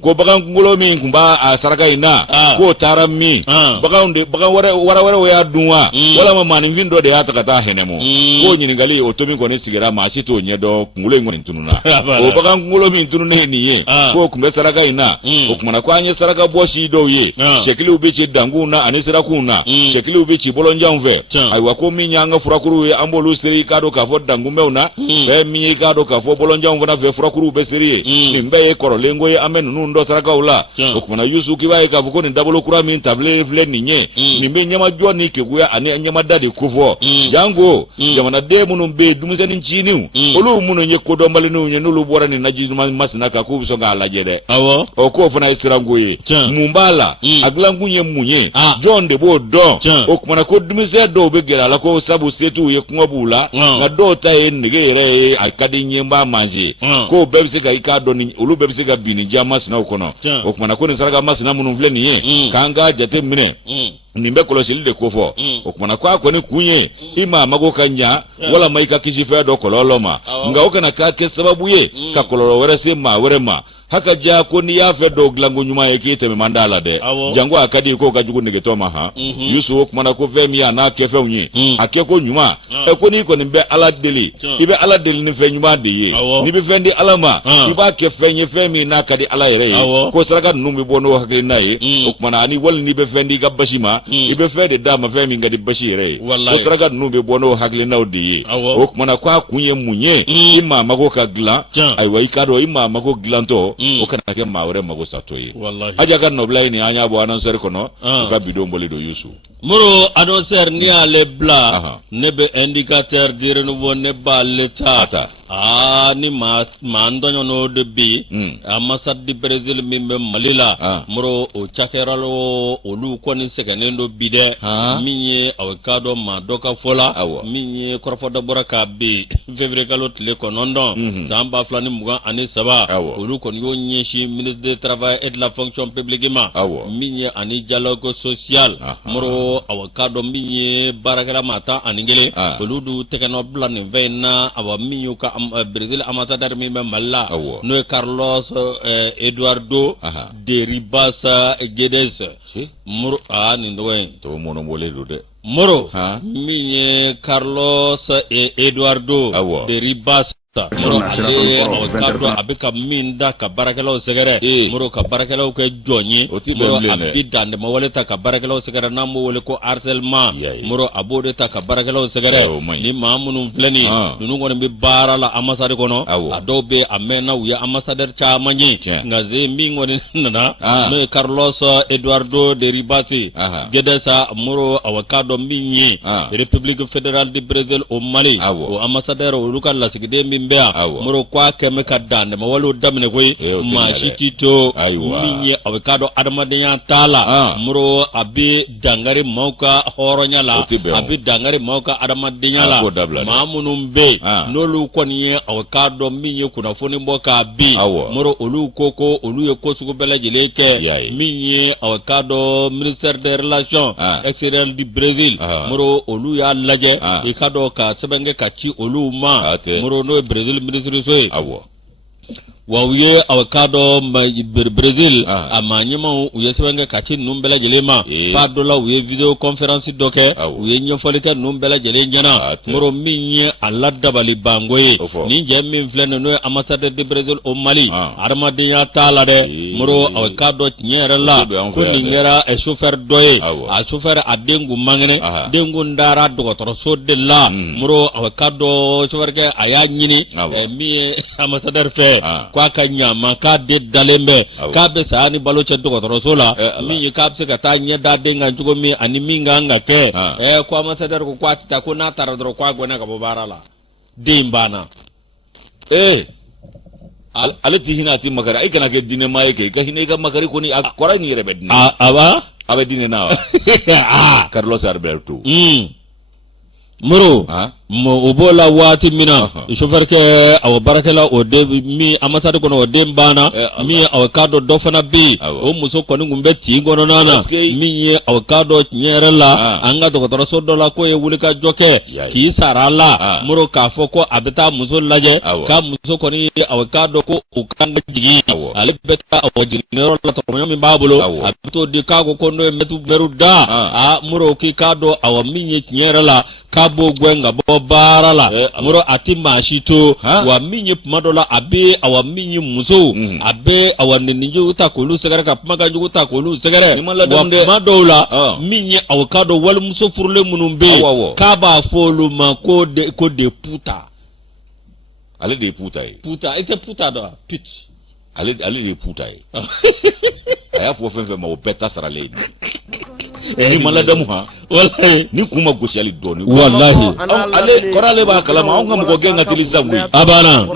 ko bagan kunkolo min kun b'a a saraka in na k'o taara min bagan wɛrɛ y'a dun wa walama maaninfin dɔ de y'a ta ka taa hɛnɛmu k'o ɲininkali o tobi kɔni sigira maa si t'o ɲɛdɔn kunkolo in kɔni tununna o bagan kunkolo min tununnen ye nin ye k'o kun bɛ saraka in na o kumana ko an ye saraka bɔ si dɔw ye sɛkiliw bɛ ci danguw na ani sirakunw na sɛkiliw bɛ ci bɔlɔnjanw fɛ ayiwa ko min y'an ka furakuru ye an b'olu seri k'a dɔn k'a fɔ dangunbɛw na bɛɛ min ye k'a dɔn k'a fɔ bɔlɔnjanw fana fɛ furakuru bɛ seri ye nin bɛɛ ye kɔrɔlen ko ye an bɛ ninnu dɔ sarakaw la o kumana Yusu k'i b'a ye k'a fɔ ko nin dabolo kura min tabilen filɛ nin ye nin bɛ ɲɛmajɔ ni keguya ani ɲɛmada de kofɔ janko jamanaden minnu bɛ yen denmisɛnnin cininw olu minnu ye kodɔnbalenw ye n'olu bɔra nin naji masina kan k'u bɛ sɔn k'a lajɛ dɛ ɔ k'o fana ye siranko ye mun b'a la a dilankun ye mun ye jɔn de b'o dɔn o kumana ko denmisɛn dɔw bɛ gɛrɛ a la ko sabu setu ye kɔngɔ b'u la nka dɔw ta ye nege yɛrɛ ye a ka di n ye n b'a manse k'o bɛɛ bɛ se ka i k'a dɔn olu bɛɛ bɛ se ka bin nin diya masinaw kɔnɔ o kumana ko nin saraka masina minnu filɛ nin ye k'an k'a jate minɛ nin bɛ kɔlɔsili de ko fɔ o kumana ko a kɔni kun ye i maa mago ka ɲa walama i ka kisi fɛn dɔ kɔlɔlɔ ma nka o kana k'a kɛ sababu ye ka kɔlɔlɔ wɛrɛ se maa wɛrɛ ma haka ja ko n'i y'a fɛ dɔw dilanko ɲuman ye k'i tɛmɛ man d'a la dɛ janko a ka di k'o ka jugu negetɔ ma han Yusu o kumana ko fɛn min a n'a kɛfɛnw ye a kɛko ɲuman ko n'i kɔni bɛ Ala deli i bɛ Ala deli ni fɛn ɲuman de ye n'i bɛ fɛn di Ala ma i b'a kɛ fɛn ye fɛn min n'a ka di Ala yɛrɛ ye ko saraka ninnu bɛ bɔ n'o hakilina ye o kumana ani wali n'i bɛ fɛn di i ka basi ma i bɛ fɛn de d'a ma fɛn min ka di basi yɛrɛ ye ko saraka ninnu bɛ bɔ n'o hakilinaw de ye o kumana ko a kun ye mun ye i maa mago ka dilan ayiwa i k'a dɔn i maa mago dilantɔ o kana kɛ maa wɛrɛ mago satɔ ye aja ka nɔbila ye nin an y'a bɔ annonceur kɔnɔ u ka bidon bɔli don Yusu moro annonceur ni y'ale bila ne bɛ indicateur de renouveau ne b'ale ta ni maa ndɔɲɔ n'o de bi ambassade du Brésil min bɛ Mali la moro o cakɛra olu kɔni sɛgɛnnen do bi dɛ min ye aw k'a dɔn maa dɔ ka fɔ la min ye kɔrɔfɔ dɔ bɔra k'a bi février kalo tile 9 san 2023 olu kɔni y'o ɲɛsin ministre du travail et de la fonction publique ma min ye ani dialogue social moro aw k'a dɔn min ye baarakɛla maa 11 olu du tɛgɛnɔ bila nin fɛn in na aw min y'u ka Brésil ambassadeur min bɛ Mali la n'o ye Carlos Eduardo de Ribas Guedes moro nin tɔgɔ in to mɔnɔbɔlen don dɛ moro min ye Carlos Eduardo de Ribas moro ale kadɔ a bɛ ka min da ka baarakɛlaw sɛgɛrɛ moro ka baarakɛlaw kɛ jɔn ye moro a bɛ dandɛmɛ wale ta ka baarakɛlaw sɛgɛrɛ n'an b'o wele ko harcèlement moro a b'o de ta ka baarakɛlaw sɛgɛrɛ ni maa minnu filɛ nin ninnu kɔni bɛ baara la ambassade kɔnɔ a dɔw bɛ a mɛnna u ye ambassadeur caman ye nka ze min kɔni nana n'o ye Carlos Eduardo de Ribas Guedes moro a ka dɔn min ye République fédérale du Brésil au Mali o ambassadeur olu ka lasigiden min moro kwa kɛmɛ ka dandɛmɛ walew daminɛ koyi maa si t'i to min ye a bɛ k'a dɔn adamadenya t'a la moro a bɛ dangari maaw ka hɔrɔnya la a bɛ dangari maaw ka adamadenya la maa minnu bɛ yen n'olu kɔni ye a bɛ k'a dɔn min ye kunnafoni bɔ k'a bin moro olu ko olu ye ko sugu bɛɛ lajɛlen kɛ min ye a bɛ k'a dɔn ministère des relations extérieures du Brésil moro olu y'a lajɛ i k'a dɔn ka sɛbɛn kɛ ka ci olu ma moro n'o ye Brésil ministre so ye wa u ye aw k'a dɔn Brésil a maa ɲɛmaw u ye sɛbɛn kɛ ka ci ninnu bɛɛ lajɛlen ma f'a dɔ la u ye video conférence dɔ kɛ u ye ɲɛfɔli kɛ ninnu bɛɛ lajɛlen ɲɛna moro min ye a ladabali banko ye nin jɛ min filɛ nin n'o ye ambassadeur de Brésil au Mali adamadenya t'a la dɛ moro aw k'a dɔn tiɲɛ yɛrɛ la ko nin kɛra chauffeur dɔ ye a chauffeur a den kun man kɛnɛ den kun dara dɔgɔtɔrɔso de la moro aw k'a dɔn chauffeur kɛ a y'a ɲini min ye ambassadeur fɛ k'a ka ɲama k'a den dalen bɛ k'a bɛ saya ni balo cɛ dɔgɔtɔrɔso la min ye k'a bɛ se ka taa ɲɛ da den kan cogo min ani min kan ka kɛ ko ambassadeur ko k'a tɛ taa ko n'a taara dɔrɔn k'a gɛnna ka bɔ baara la den banna ale tɛ hinɛ a tɛ makari i kana kɛ diinɛma ye kɛ i ka hinɛ i ka makari kɔni a kɔrɔ nin yɛrɛ bɛ diinɛ a bɛ diinɛ na wa Carlos Alberto muru o bola wati mina chauffeur ke aw barakela o de mi amasade kono o de bana mi aw kado do fana bi o muso koni ngumbe ti gono nana mi ye aw kado nyere la anga do toro so do la ko e wulika joke ki sarala muru ka foko abeta muso laje ka muso koni aw kado ko o kanga jigi ale beta aw jinero la to mi babulo abito di ka ko kono metu beruda muru ki kado aw mi ye nyere la kabo gwenga bo barala muro ati mashito wa minye pumadola abe awa minye muso abe awa ninju utakulu segere ka pamaga nju utakulu segere wa pumadola minye awakado wal muso furule munumbe kaba folu ma ko de puta ale de puta ite puta da pit ale de puta aya fo fenfe ma o beta sarale ni maladamu ha wallahi ni kuma gosiali doni wallahi ale korale ba kalama on ngam ko genga tilizangu abana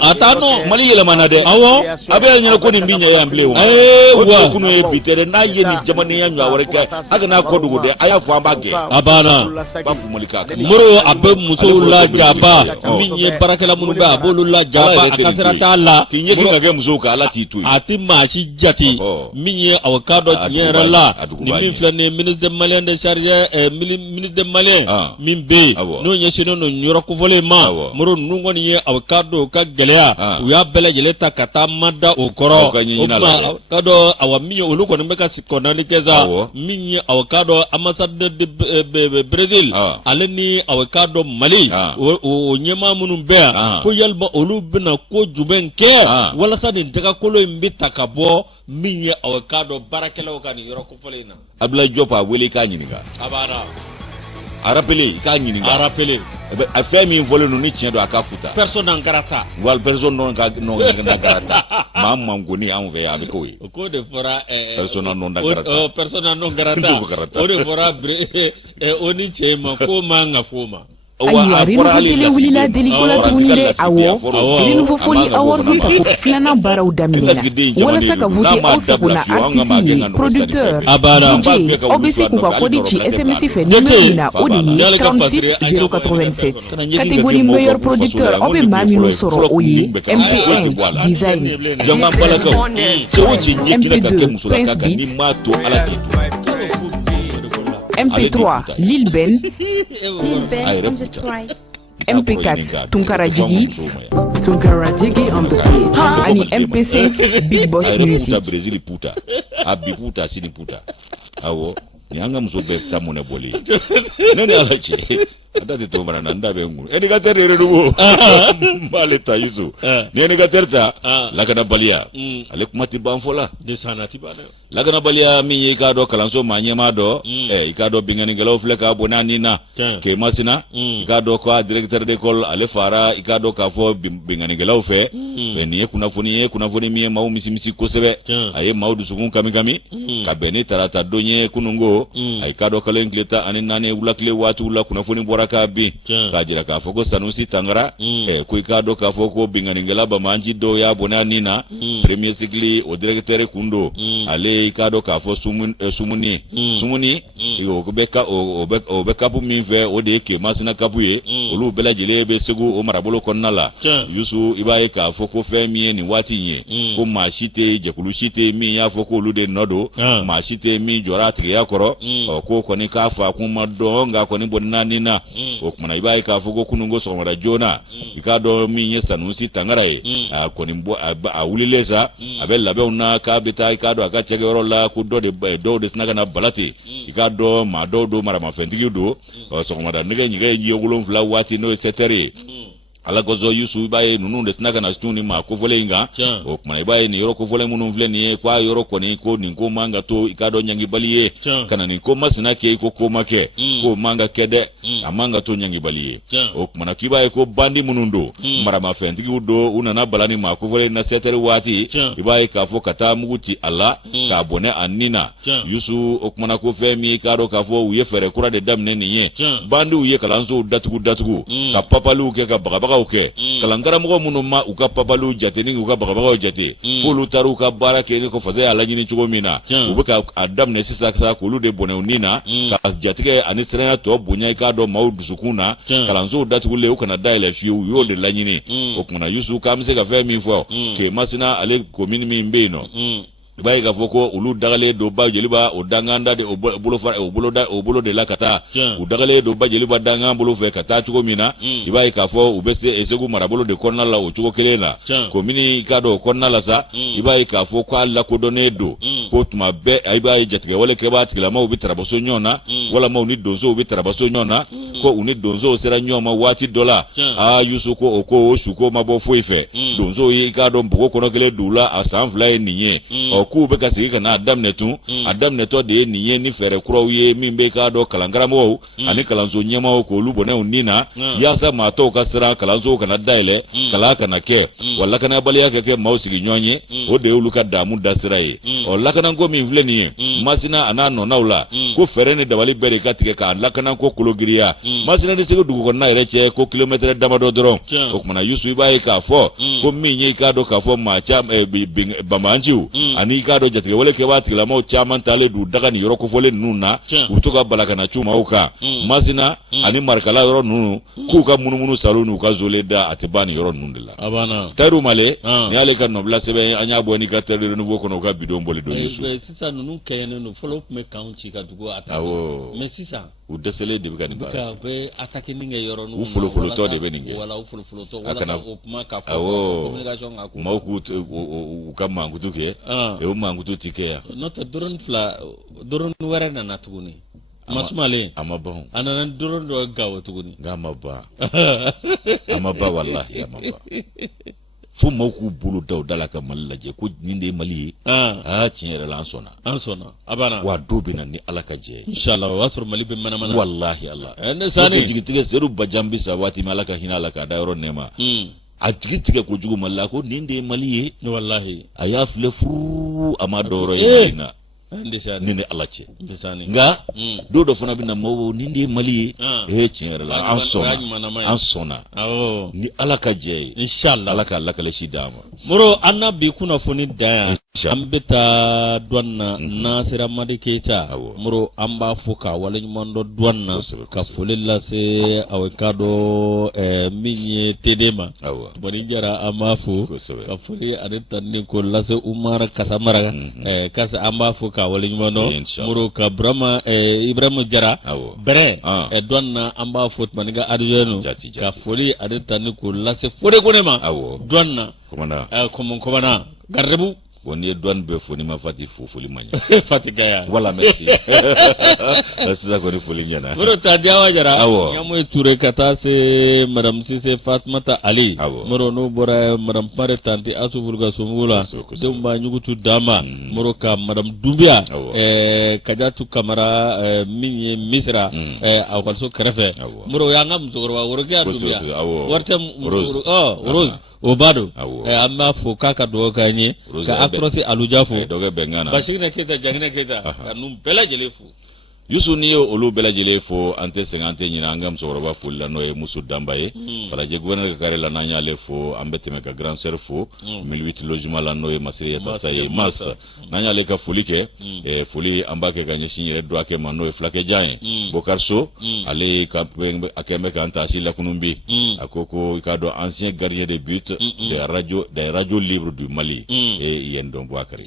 atano mali yele manade awo abe nyana ko ni binya ya mblewo wa kuno e bitere na ye ni jamani ya nwa wareka aga na ko dugo de aya fo ambage abana ba fu malika muro abe muso la jaba minye barakela munu ba bolu la jaba akasira tala tinye kinga ge muso ka ala titu ati mashi jati minye avocado nyera la ni min flane ministre de malien de charge ministre de malien min be no nyesino no nyoro ko volema muro nungo ni avocado ka gelea uya bele jeleta kata mada okoro avocado awa minye oluko ne meka sikonali keza minye avocado ambassade de Brazil aleni avocado Mali o nyema munum be ko yalba olu bina ko jubenke wala sa de daga kolo mbita kabo minye avocado barakela wakani yoro ko folena abla jopa wele ka nyiniga abara arapele ka nyiniga arapele a fait min vole no ni tien do akafuta personne en garata wal personne non na garata ma mangoni an ve abi ko de fora personne non da garata personne non garata o de fora oni chema ko manga foma ayiwa renouveler wulila deliko la tuguni de awo renouveau foli award ni ko filanan baaraw daminɛna walasa ka voter aw sagona artiste ni producteur DJ aw bɛ se k'u ka kɔdi ci SMS fɛ numéro min na o de ye 36 087 catégorie meilleur producteur aw bɛ maa minnu sɔrɔ o ye MP1 design MP2 Prince Beat MP3 Lil Ben MP4 Tunkara Jigi on the stage ani MP5 Big Boss Music Brazil puta abi puta sini puta awo nyanga mzobe tamone boli nani alachi atati to marana ndabe nguru eni gatere rubo male taizo neni gaterta lagana balia ale kumati banfola de sanati bana lagana balia mi yikado kalanso manyema do ikado bingani gelo fleka bonani na ke masina ikado ko directeur d'école ale fara ikado ka fo bingani gelo fe beni kuna foni mi mawu misimisi kosebe aye mawdu sugun kamikami ka beni tarata donye kunungo ay kado kalen gleta ani nane wulakle watu wula kuna foni boraka bi ka jira ka foko Sanusi Tangara ko kado ka foko bingani ngela ba manji do ya bonani na premier sigli o directeur kundo ale kado ka fo sumuni yo ko beka o beka bu min fe o de ke masina kapuye olu bela jele be segu o marabolo konnala yusu ibaye ka foko fe mi ni wati nye ko mashite jekulu shite mi ya foko olu de nodo mashite mi jora triya koro ko koni ka fa kuma do nga koni bonnani na o kuma ibaye ka foko kunungo so mara jona ikado mi nye Sanusi Tangara koni mbo a wulilesa abella be una ka bita ikado aka chegero la ku do de snaga na balati ikado ma do mara mafendigi do so mara nige nyige yogulon fla wati no setere ala gozo yusu baye nunu de snaga na stuni ma ko vole inga o kuma baye ni yoro ko vole munu vle ni kwa yoro ko ni ko manga to ikado nyangi baliye kana ni ko masina ke ko make ko manga kede amanga to nyangi baliye o kuma na kibaye ko bandi munundo mara ma fendi do una na balani ma ko vole na setere wati ibaye ka fo kata muguti alla ka bone anina yusu o kuma na ko femi kado ka fo uye fere kura de damne ni ye bandi uye kalanzo datugu ka papalu ke ka baga bagabagaw kɛ kalankaramɔgɔ minnu ma u ka papalu jate ni u ka bagabagaw jate f'olu taru ka baara kɛ ni ko fasa y'a laɲini cogo min na u bɛ ka a daminɛ sisan k'olu de bɔnɛ u ni na ka jatigɛ ani siranya tɔ bonya i k'a dɔn maaw dusukun na kalansow datugulen u kana dayɛlɛ fiyewu u y'o de laɲini o kumana Yusu k'an bɛ se ka fɛn min fɔ ke Masina ale commune min bɛ yen nɔ i b'a ye k'a fɔ ko olu dagalen don ba jeliba o danganda de o bolo de la ka taa u dagalen don ba jeliba dangan bolo fɛ ka taa cogo min na i b'a ye k'a fɔ u bɛ se Segu marabolo de kɔnɔna la o cogo kelen na commune ka dɔn o kɔnɔna la sa i b'a ye k'a fɔ k'a lakodɔnnen don ko tuma bɛɛ i b'a ye jatigɛwale kɛbaa tigilamaw bɛ tarabaso ɲɔgɔn na walima u ni donsow bɛ tarabaso ɲɔgɔn na ko u ni donsow sera ɲɔgɔn ma waati dɔ la Yusu ko o su ko ma bɔ foyi fɛ donsow ye i k'a dɔn npogo kɔnɔ kelen d'u la a san 2 ye nin ye k'u bɛ ka segin ka n'a daminɛ tun a daminɛtɔ de ye nin ye ni fɛɛrɛ kuraw ye min bɛ k'a dɔn kalankaramɔgɔw ani kalanso ɲɛmaaw k'olu bɔnɛw nin na yaasa maa tɔw ka siran kalansow kana dayɛlɛ kalan kana kɛ wa lakanabaliya ka kɛ maaw sigi ɲɔgɔn ye o de y'olu ka daamu da sira ye lakanako min filɛ nin ye Masina a n'a nɔnaw la ko fɛɛrɛ ni dabali bɛɛ de ka tigɛ k'a lakanako kologiriya Masina ni Segu dugu kɔnɔna yɛrɛ cɛ ko kilomɛtɛrɛ damadɔ dɔrɔn o kumana Yusu i b'a ye k'a fɔ ko min ye i k'a dɔn k'a fɔ maa caman banbanciw ani i k'a dɔn jatigɛwale kɛbaa tigilamaw caman taalen d'u daga ni yɔrɔ kofɔlen ninnu na u to ka bala kana cu maaw kan Masina ani Marikala yɔrɔ ninnu k'u ka munumunu salo n'u ka zole da a tɛ ban nin yɔrɔ ninnu de la Tayiru Male ni y'ale ka nɔbila sɛbɛn an y'a bɔ ni ka Terre de Nouveau kɔnɔ u ka bidon boli don Yesu sisan ninnu kɛɲɛnen don fɔlɔ u tun bɛ kanw ci ka dugu attaquer mais sisan u dɛsɛlen de bɛ ka nin baara u bɛ attaquer nin kɛ yɔrɔ ninnu u folofolotɔ de bɛ nin kɛ wala u folofolotɔ wala o kuma ka fɔ communication ka ko maaw k'u ka mankutu kɛ o mankutu ti kɛ yan n'o tɛ drone wɛrɛ nana tuguni Masumalen a ma ban a nana drone dɔ Gawo tuguni nka a ma ban a ma ban walahi a ma ban fo maaw k'u bolo da o da la ka Mali lajɛ ko nin de ye Mali ye tiɲɛ yɛrɛ la an sɔnna a banna wa dɔw bɛ na ni Ala ka jɛ inshallah o y'a sɔrɔ Mali bɛ manamana walahi Allah ne jigitigɛ Seydou Badian bi sa waati min Ala ka hinɛ a la k'a da yɔrɔ nɛɛma a jigi tigɛ kojugu Mali la ko nin de ye Mali ye wallahi a y'a filɛ furu a ma dɔrɔ ye Mali na ni ni Ala cɛ nka dɔw dɔ fana bɛ na maaw nin de ye Mali ye tiɲɛ yɛrɛ la an sɔnna ni Ala ka jɛ ye inshallah Ala ka lakalasi d'an ma moro an na bi kunnafoni dan yan an bɛ taa douane na Nasira Madi Keita moro an b'a fɔ ka waleɲuman dɔ douane na ka foli lase aw ka dɔ min ye TD ma Tubani Jara an b'a fɔ ka foli ani tani ko lase Umar Kasamara kasa an b'a fɔ ka waleɲuman dɔ moro ka Ibrahima Jara bɛrɛ douane na an b'a fɔ Tubani ka adjoint ka foli ani tani ko lase Fode Kone ma douane na komana Gardebu bon ni ye douane bɛɛ fo ni ma Fati fo foli man ɲɛ Fati Gaya voilà merci sisan kɔni foli ɲɛna moro Tadiawa Jara Ɲamoyi Ture ka taa se Madame Cissé Fatumata Ali moro n'o bɔra Madame Pare Tanti Asufuru ka Somugu la denw b'a ɲugutu dama moro ka Madame Dumbiya Kajatu Kamara min ye Misira ekɔliso kɛrɛfɛ moro o y'an ka musokɔrɔba Worokiya Dumbiya wari tɛ Rose o b'a dɔn an b'a fɔ k'a ka dugawu k'an ye ka Atrosi Aluja fo Bashirina Keita Janginɛ Keita ka ninnu bɛɛ lajɛlen fo Yusu n'i ye olu bɛɛ lajɛlen fo an tɛ sɛgɛn an tɛ ɲinɛ an ka musokɔrɔba foli la n'o ye Musu Danba ye falajɛ gouverneur ka carré la n'an y'ale fo an bɛ tɛmɛ ka grand sœur fo 1008 logement la n'o ye Masiri Yatasa ye Masa n'an y'ale ka foli kɛ foli an b'a kɛ ka ɲɛsin yɛrɛ dɔgɔkɛ ma n'o ye Fulakɛ Jan ye Bokar So ale a kɛn bɛ k'an taasi Lakunumbi a ko i k'a dɔn ancien gardien de but des radios libres du Mali yen dɔn Bouakari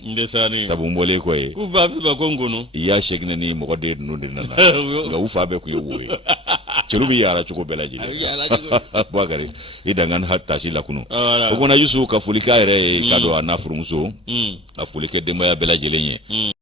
sabu n bɔlen kɔ ye k'u b'a fɔ ma ko Ngonu i y'a seginɛ ni mɔgɔ de ninnu de nana nka u fa bɛɛ kun ye wo ye cɛlu bɛ yaala cogo bɛɛ lajɛlen Bouakari i dangani ha taasi Lakunu o kɔnɔ Yusu ka foli k'a yɛrɛ ye k'a dɔn a n'a furumuso ka foli kɛ denbaya bɛɛ lajɛlen ye